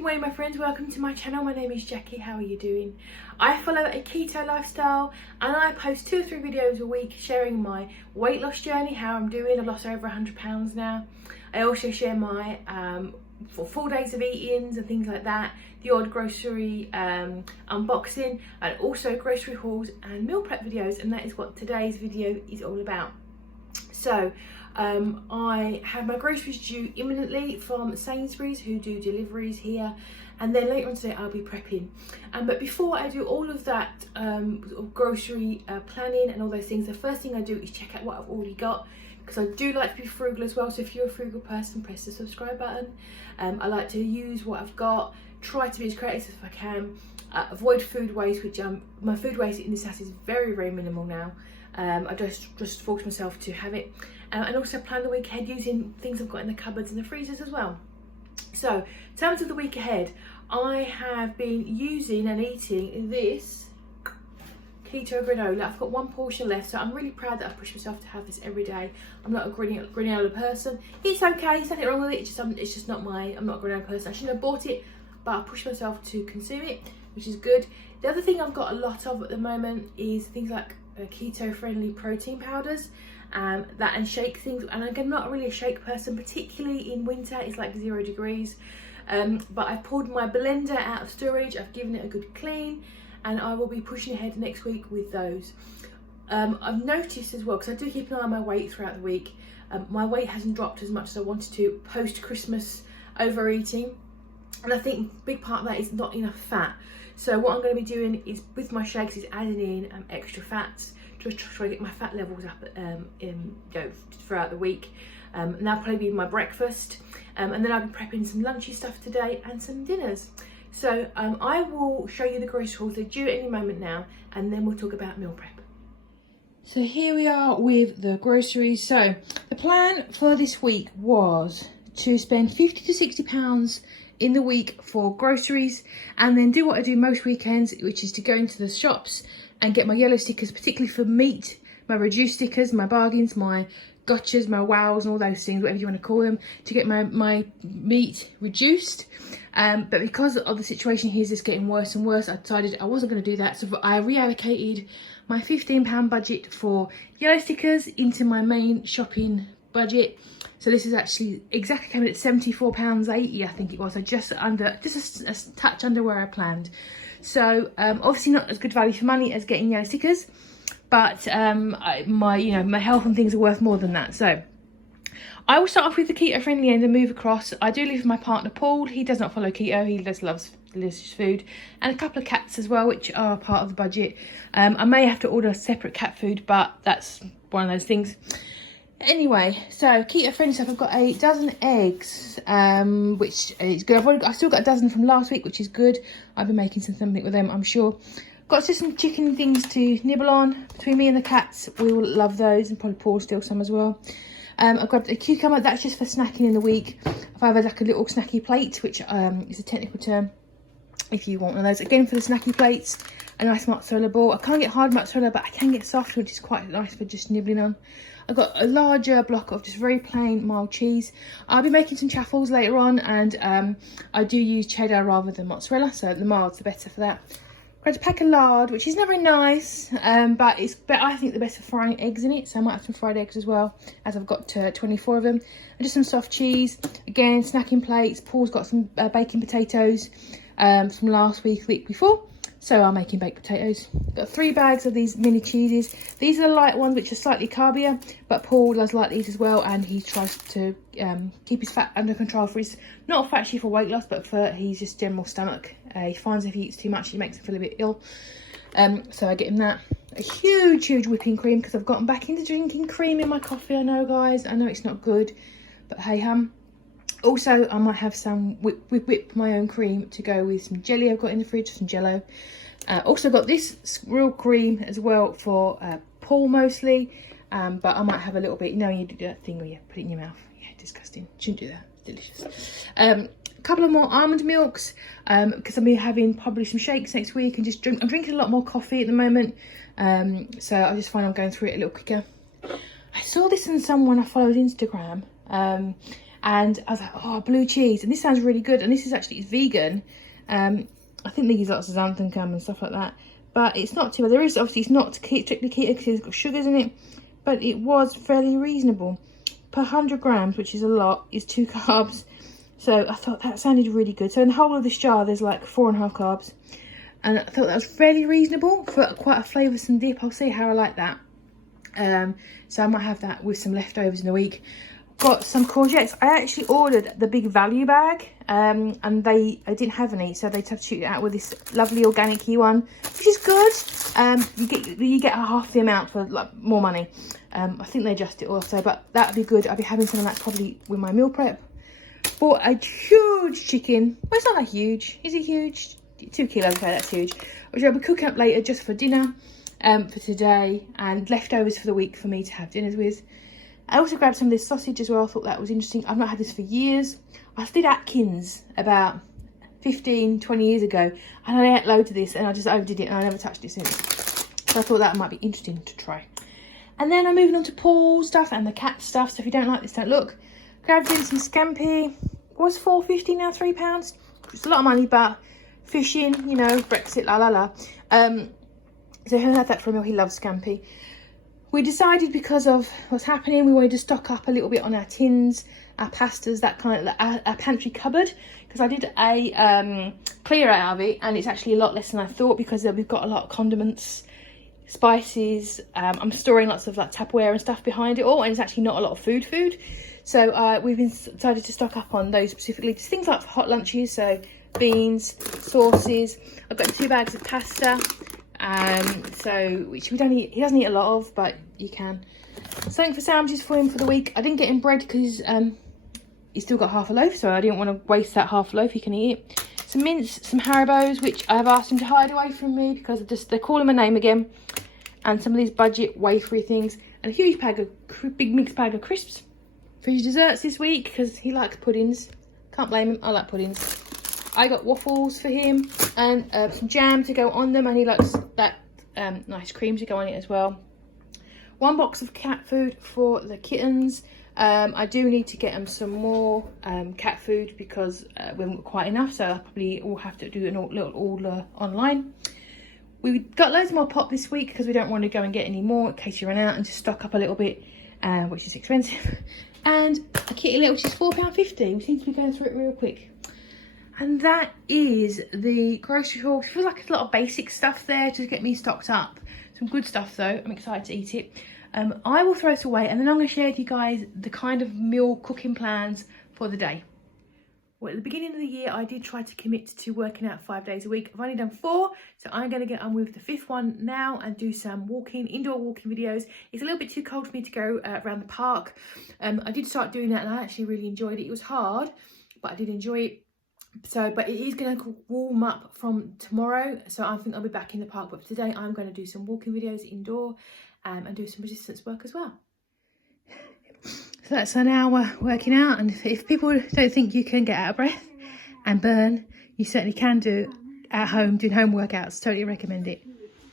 Good morning my friends, welcome to my channel. My name is Jackie. How are you doing? I follow a keto lifestyle and I post 2 or 3 videos a week sharing my weight loss journey, how I'm doing. I've lost over 100 pounds now. I also share my for 4 days of eatings and things like that, the odd grocery unboxing, and also grocery hauls and meal prep videos, and that is what today's video is all about. So I have my groceries due imminently from Sainsbury's, who do deliveries here, and then later on today I'll be prepping. But before I do all of that grocery planning and all those things, the first thing I do is check out what I've already got, because I do like to be frugal as well. So if you're a frugal person, press the subscribe button. I like to use what I've got, try to be as creative as I can, avoid food waste, which my food waste in this house is very, very minimal now. I just force myself to have it, and also plan the week ahead using things I've got in the cupboards and the freezers as well. So in terms of the week ahead, I have been using and eating this keto granola. I've got 1 portion left, so I'm really proud that I've pushed myself to have this every day. I'm not a granola person. It's okay, there's nothing wrong with it, it's just not I'm not a granola person. I shouldn't have bought it, but I pushed myself to consume it, which is good. The other thing I've got a lot of at the moment is things like keto friendly protein powders, that and shake things. And I'm not really a shake person, particularly in winter. It's like 0 degrees, but I've pulled my blender out of storage, I've given it a good clean, and I will be pushing ahead next week with those. I've noticed as well, because I do keep an eye on my weight throughout the week, my weight hasn't dropped as much as I wanted to post Christmas overeating, and I think a big part of that is not enough fat. So what I'm going to be doing is, with my shakes, is adding in extra fats, just to try to get my fat levels up throughout the week. And that'll probably be my breakfast, and then I'll be prepping some lunchy stuff today and some dinners. So I will show you the grocery hauls. They're due at any moment now, and then we'll talk about meal prep. So here we are with the groceries. So the plan for this week was to spend £50 to £60 in the week for groceries, and then do what I do most weekends, which is to go into the shops and get my yellow stickers, particularly for meat, my reduced stickers, my bargains, my gotchas, my wows, and all those things, whatever you want to call them, to get my meat reduced. But because of the situation here is just getting worse and worse, I decided I wasn't going to do that. So I reallocated my £15 budget for yellow stickers into my main shopping budget. So this is actually exactly came in at £74.80, I think it was. So just a touch under where I planned. So obviously not as good value for money as getting yellow stickers, but my health and things are worth more than that. So I will start off with the keto friendly end and move across. I do live with my partner Paul. He does not follow keto. He just loves delicious food, and a couple of cats as well, which are part of the budget. I may have to order separate cat food, but that's one of those things. Anyway, so keto friendly stuff. I've got a dozen eggs, which is good. I've still got a dozen from last week, which is good. I've been making something with them, I'm sure. Got just some chicken things to nibble on between me and the cats. We will love those, and probably Paul steal some as well. I've got a cucumber. That's just for snacking in the week. I've had like a little snacky plate, which is a technical term if you want one of those. Again, for the snacky plates, a nice mozzarella ball. I can't get hard mozzarella, but I can get soft, which is quite nice for just nibbling on. I've got a larger block of just very plain mild cheese. I'll be making some Chaffles later on, and I do use cheddar rather than mozzarella, so the milds are better for that. Got a pack of lard, which is not very nice, but I think the best for frying eggs in it, so I might have some fried eggs as well, as I've got 24 of them. And just some soft cheese, again, snacking plates. Paul's got some baking potatoes from last week, the week before, so I'm making baked potatoes. Got 3 bags of these mini cheeses. These are the light ones, which are slightly carbier, but Paul does like these as well, and he tries to keep his fat under control for his, not actually for weight loss, but for his just general stomach. He finds if he eats too much, it makes him feel a bit ill. So I get him that. A huge whipping cream, because I've gotten back into drinking cream in my coffee. I know, guys, I know it's not good, but hey hum. Also, I might have some whip my own cream to go with some jelly I've got in the fridge, some Jello. Also got this real cream as well for Paul mostly, but I might have a little bit. You know, you do that thing where you put it in your mouth. Yeah, disgusting. Shouldn't do that. It's delicious. A couple of more almond milks, because I'll be having probably some shakes next week, and just I'm drinking a lot more coffee at the moment, so I just find I'm going through it a little quicker. I saw this in someone I followed Instagram, and I was like, oh, blue cheese, and this sounds really good. And this is actually, it's vegan. I think they use lots of xanthan gum and stuff like that, but it's not too bad. There is obviously, it's not strictly keto because it's got sugars in it, but it was fairly reasonable. Per 100 grams, which is a lot, is 2 carbs. So I thought that sounded really good. So in the whole of this jar, there's like 4.5 carbs. And I thought that was fairly reasonable for quite a flavoursome dip. I'll see how I like that. So I might have that with some leftovers in the week. Got some courgettes. I actually ordered the big value bag, and I didn't have any, so they substituted it out with this lovely organic-y one, which is good. You get half the amount for like more money. I think they adjust it also, but that'd be good. I'll be having some of that probably with my meal prep. Bought a huge chicken. Well, it's not that huge. Is it huge? 2 kilos, okay, that's huge. Which I'll be cooking up later just for dinner, for today, and leftovers for the week for me to have dinners with. I also grabbed some of this sausage as well. I thought that was interesting. I've not had this for years. I did Atkins about 15-20 years ago, and I ate loads of this, and I just overdid it, and I never touched it since. So I thought that might be interesting to try. And then I'm moving on to Paul's stuff and the cat stuff. So if you don't like this, don't look. Grabbed in some scampi. It was £4.50 now, £3. It's a lot of money, but fishing, you know, Brexit, la la la. So he'll have that for a meal. He loves scampi. We decided, because of what's happening, we wanted to stock up a little bit on our tins, our pastas, that kind of, our pantry cupboard, because I did a clear out of it, and it's actually a lot less than I thought, because we've got a lot of condiments, spices. I'm storing lots of like Tupperware and stuff behind it all, and it's actually not a lot of food. So we've decided to stock up on those specifically, just things like for hot lunches, so beans, sauces. I've got 2 bags of pasta. So which we don't eat, he doesn't eat a lot of, but you can. Something for sandwiches for him for the week. I didn't get him bread because he's still got half a loaf, so I didn't want to waste that half a loaf. He can eat it. Some mince, some Haribos, which I've asked him to hide away from me because they call him a name again. And some of these budget wafery things, and a huge big mixed bag of crisps for his desserts this week because he likes puddings. Can't blame him. I like puddings. I got waffles for him and some jam to go on them, and he likes that nice cream to go on it as well. 1 box of cat food for the kittens. I do need to get them some more cat food because we haven't got quite enough, so I probably will have to do a little order online. We got loads more pop this week because we don't want to go and get any more in case you run out, and just stock up a little bit, which is expensive. And a kitty litter, which is £4.50. We seem to be going through it real quick. And that is the grocery haul. I feel like there's a lot of basic stuff there to get me stocked up. Some good stuff though. I'm excited to eat it. I will throw this away, and then I'm going to share with you guys the kind of meal cooking plans for the day. Well, at the beginning of the year, I did try to commit to working out 5 days a week. I've only done 4, so I'm going to get on with the 5th one now and do some indoor walking videos. It's a little bit too cold for me to go around the park. I did start doing that, and I actually really enjoyed it. It was hard, but I did enjoy it. So, but it is going to warm up from tomorrow, so I think I'll be back in the park. But today I'm going to do some walking videos indoor and do some resistance work as well. So that's an hour working out, and if people don't think you can get out of breath and burn, you certainly can do at home, doing home workouts. Totally recommend it.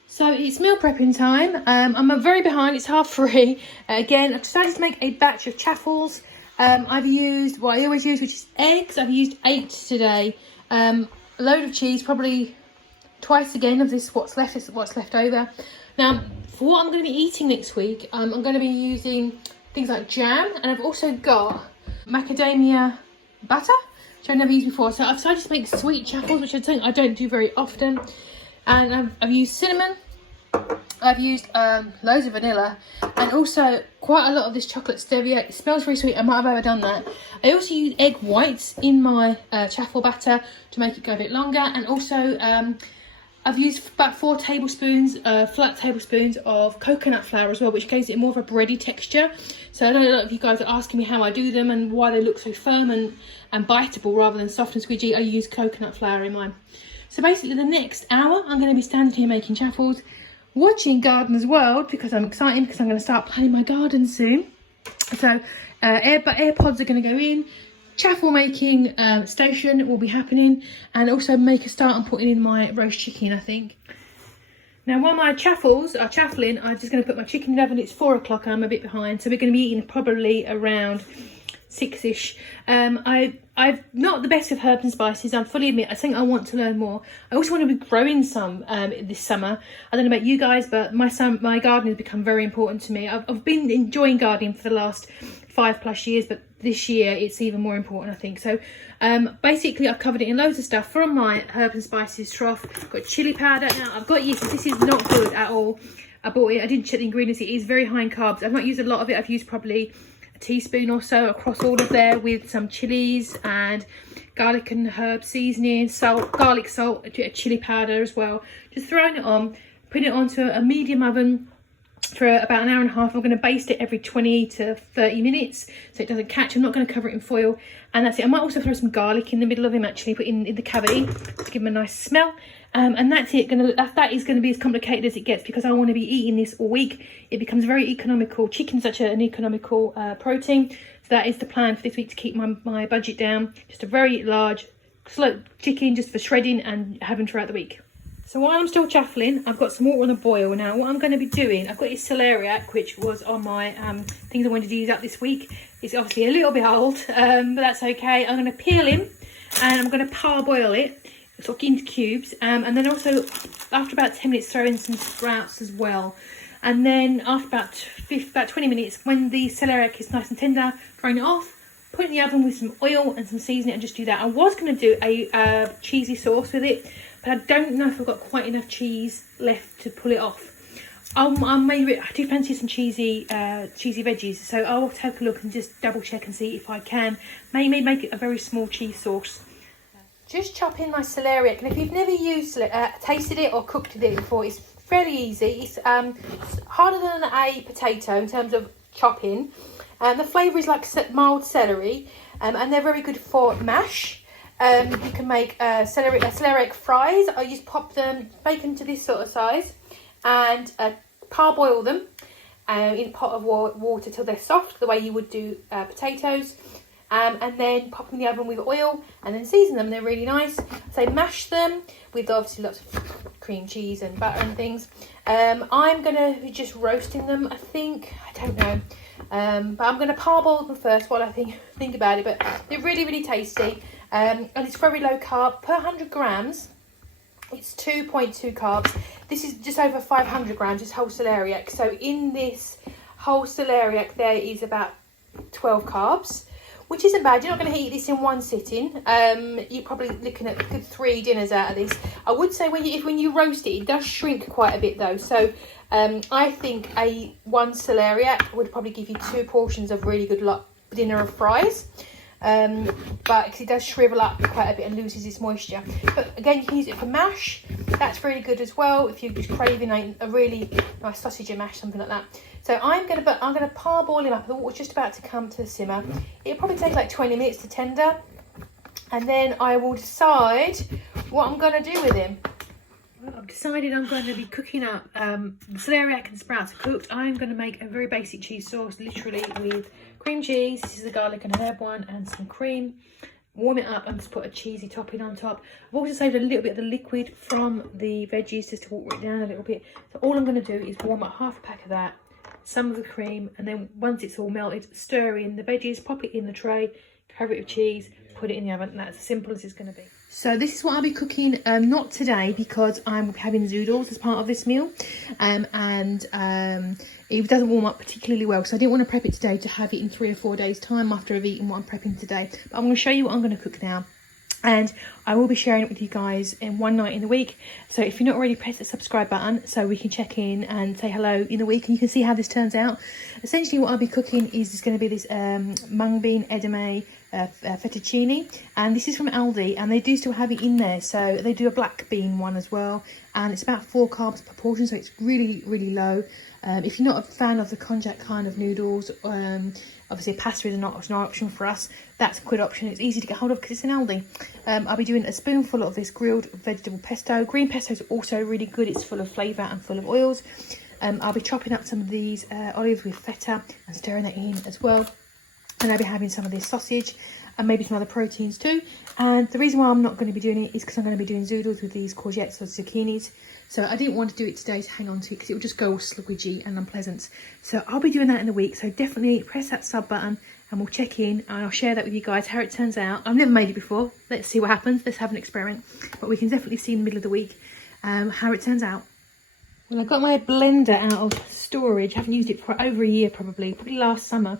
So it's meal prepping time. I'm very behind, it's 3:30. Again, I've decided to make a batch of Chaffles. I've used what I always use, which is eggs. I've used 8 today. A load of cheese, probably twice again of this what's left over. Now, for what I'm going to be eating next week, I'm going to be using things like jam, and I've also got macadamia butter, which I've never used before. So I've decided to make sweet Chaffles, which I don't do very often. And I've used cinnamon. I've used loads of vanilla, and also quite a lot of this chocolate stevia. It smells very sweet. I might have overdone that. I also use egg whites in my chaffle batter to make it go a bit longer, and also I've used about 4 tablespoons, flat tablespoons of coconut flour as well, which gives it more of a bready texture. So I know a lot of you guys are asking me how I do them and why they look so firm and biteable rather than soft and squidgy. I use coconut flour in mine. So basically the next hour I'm going to be standing here making Chaffles, watching Gardener's World because I'm excited because I'm going to start planting my garden soon. So AirPods are going to go in, Chaffle making station will be happening, and also make a start on putting in my roast chicken, I think. Now while my Chaffles are chaffling, I'm just going to put my chicken in the oven. It's 4 o'clock, I'm a bit behind, so we're going to be eating probably around 6-ish. I've not the best with herbs and spices, I fully admit. I think I want to learn more. I also want to be growing some this summer. I don't know about you guys, but my garden has become very important to me. I've been enjoying gardening for the last 5+ years, but this year it's even more important, I think. So basically I've covered it in loads of stuff from my herbs and spices trough. Got chili powder. Now I've got yeast. This is not good at all. I bought it, I didn't check the ingredients. It is very high in carbs. I've not used a lot of it. I've used probably a teaspoon or so across all of there, with some chilies and garlic and herb seasoning, salt, garlic salt, chili powder as well. Just throwing it on, putting it onto a medium oven for about an hour and a half. I'm going to baste it every 20 to 30 minutes so it doesn't catch. I'm not going to cover it in foil, and that's it. I might also throw some garlic in the middle of him, actually, put in the cavity to give him a nice smell. And that's it. That is going to be as complicated as it gets, because I want to be eating this all week. It becomes very economical. Chicken's such an economical protein, so that is the plan for this week, to keep my budget down. Just a very large slow chicken, just for shredding and having throughout the week. So while I'm still chaffling, I've got some water on the boil. Now what I'm going to be doing, I've got this Celeriac, which was on my things I wanted to use up this week. It's obviously a little bit old, but that's okay. I'm going to peel him and I'm going to parboil it, sort of into cubes, and then also after about 10 minutes throw in some sprouts as well. And then after about 20 minutes, when the celeriac is nice and tender, throwing it off, put it in the oven with some oil and some seasoning, and just do that. I was going to do a cheesy sauce with it, but I don't know if I've got quite enough cheese left to pull it off. I do fancy some cheesy veggies, so I'll take a look and just double check and see if I can maybe make it a very small cheese sauce. Just chop in my celeriac, and if you've never tasted it or cooked it before, it's fairly easy. It's harder than a potato in terms of chopping. The flavour is like mild celery, and they're very good for mash. You can make celeriac fries. I just pop them, bake them to this sort of size, and parboil them in a pot of water till they're soft, the way you would do potatoes. And then pop them in the oven with oil and then season them. They're really nice. So mash them with obviously lots of cream cheese and butter and things. I'm going to be just roasting them, I think. I don't know. But I'm going to parboil them first while I think about it. But they're really, really tasty. And it's very low carb. Per 100 grams, it's 2.2 carbs. This is just over 500 grams, just whole celeriac. So in this whole celeriac, there is about 12 carbs, which isn't bad. You're not going to eat this in one sitting. You're probably looking at a good 3 dinners out of this. I would say when you roast it, it does shrink quite a bit though. So I think one celeriac would probably give you 2 portions of really good dinner of fries. But it does shrivel up quite a bit and loses its moisture. But again, you can use it for mash. That's really good as well if you're just craving a really nice sausage and mash, something like that. So I'm gonna parboil him up. The water's just about to come to the simmer. It'll probably take like 20 minutes to tender, and then I will decide what I'm gonna do with him. I've decided I'm going to be cooking up the celeriac and sprouts are cooked. I'm going to make a very basic cheese sauce, literally with cream cheese. This is the garlic and herb one, and some cream. Warm it up and just put a cheesy topping on top. I've also saved a little bit of the liquid from the veggies just to water it down a little bit. So all I'm going to do is warm up half a pack of that, some of the cream, and then once it's all melted, stir in the veggies, pop it in the tray, cover it with cheese, put it in the oven, and that's as simple as it's going to be. So this is what I'll be cooking, not today because I'm having zoodles as part of this meal, and it doesn't warm up particularly well, so I didn't want to prep it today to have it in 3 or 4 days time after I've eaten what I'm prepping today. But I'm going to show you what I'm going to cook now, and I will be sharing it with you guys in one night in the week. So if you're not already, press the subscribe button so we can check in and say hello in the week, and you can see how this turns out. Essentially what I'll be cooking is going to be this mung bean edamame fettuccine, and this is from Aldi, and they do still have it in there. So they do a black bean one as well, and it's about 4 carbs per portion, so it's really, really low. If you're not a fan of the konjac kind of noodles, obviously a pasta is not an option for us. That's a good option. It's easy to get hold of because it's an Aldi. I'll be doing a spoonful of this grilled vegetable pesto. Green pesto is also really good. It's full of flavour and full of oils. I'll be chopping up some of these olives with feta and stirring that in as well. And I'll be having some of this sausage and maybe some other proteins too. And the reason why I'm not going to be doing it is because I'm going to be doing zoodles with these courgettes or zucchinis. So I didn't want to do it today to hang on to, because it will just go all sluggy and unpleasant. So I'll be doing that in the week. So definitely press that sub button and we'll check in and I'll share that with you guys how it turns out. I've never made it before. Let's see what happens. Let's have an experiment. But we can definitely see in the middle of the week how it turns out. Well, I got my blender out of storage. I haven't used it for over a year probably last summer,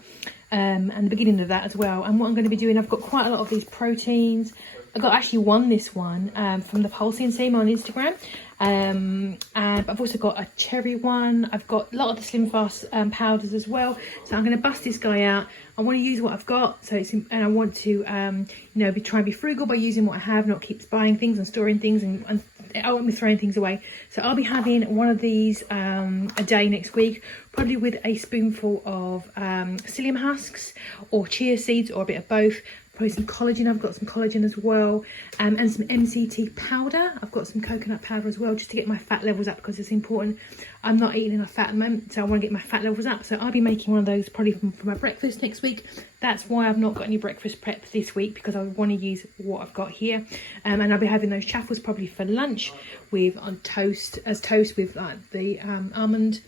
and the beginning of that as well. And what I'm going to be doing, I've got quite a lot of these proteins. I got actually won this one from the Pulsing team on Instagram. And I've also got a cherry one. I've got a lot of the Slim Fast powders as well. So I'm going to bust this guy out. I want to use what I've got, and I want to you know, try and be frugal by using what I have, not keep buying things and storing things, and I won't be throwing things away. So I'll be having one of these a day next week, probably with a spoonful of psyllium husks or chia seeds, or a bit of both. Probably some collagen. I've got some collagen as well, and some MCT powder. I've got some coconut powder as well, just to get my fat levels up, because it's important. I'm not eating enough fat at the moment, so I want to get my fat levels up. So I'll be making one of those probably for my breakfast next week. That's why I've not got any breakfast prep this week, because I want to use what I've got here. And I'll be having those Chaffles probably for lunch with on toast with like the almond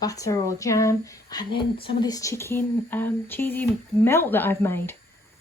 butter or jam, and then some of this chicken cheesy melt that I've made.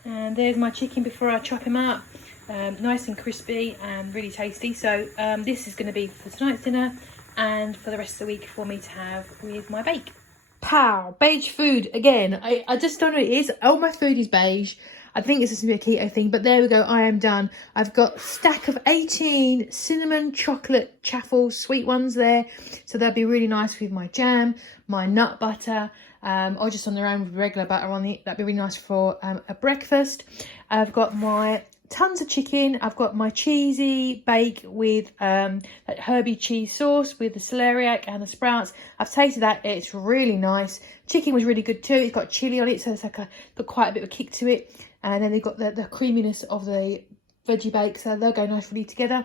And there's my chicken before I chop him up, nice and crispy and really tasty. So this is going to be for tonight's dinner and for the rest of the week for me to have with my bake. Pow, beige food again. I just don't know what it is. All my food is beige. I think it's just a keto thing, but there we go. I am done. I've got a stack of 18 cinnamon chocolate Chaffles sweet ones there. So they'll be really nice with my jam, my nut butter, or just on their own with regular butter on it. That'd be really nice for a breakfast. I've got my tons of chicken. I've got my cheesy bake with that herby cheese sauce with the celeriac and the sprouts. I've tasted that. It's really nice. Chicken was really good too. It's got chili on it, so it's like got quite a bit of a kick to it. And then they've got the creaminess of the veggie bake, so they'll go nicely together.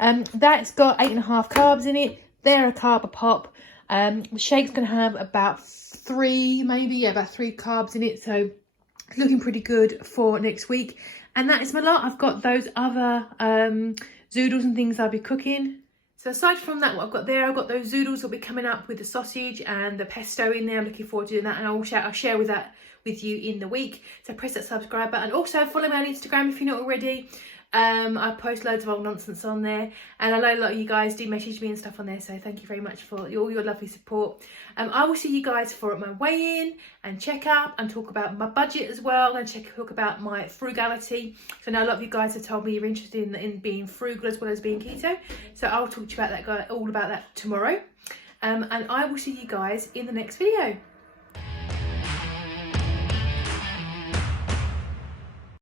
That's got 8.5 carbs in it. They're a carb a pop. The shake's going to have about 3 carbs in it, so it's looking pretty good for next week. And that is my lot. I've got those other zoodles and things I'll be cooking. So aside from that, what I've got there, I've got those zoodles will be coming up with the sausage and the pesto in there. I'm looking forward to doing that, and I'll share with that with you in the week. So press that subscribe button. Also follow me on Instagram if you're not already. I post loads of old nonsense on there, and I know a lot of you guys do message me and stuff on there, so thank you very much for all your lovely support. I will see you guys for my weigh-in and check-up, and talk about my budget as well, and talk about my frugality. So now a lot of you guys have told me you're interested in being frugal as well as being keto, so I'll talk to you about that all about that tomorrow. And I will see you guys in the next video.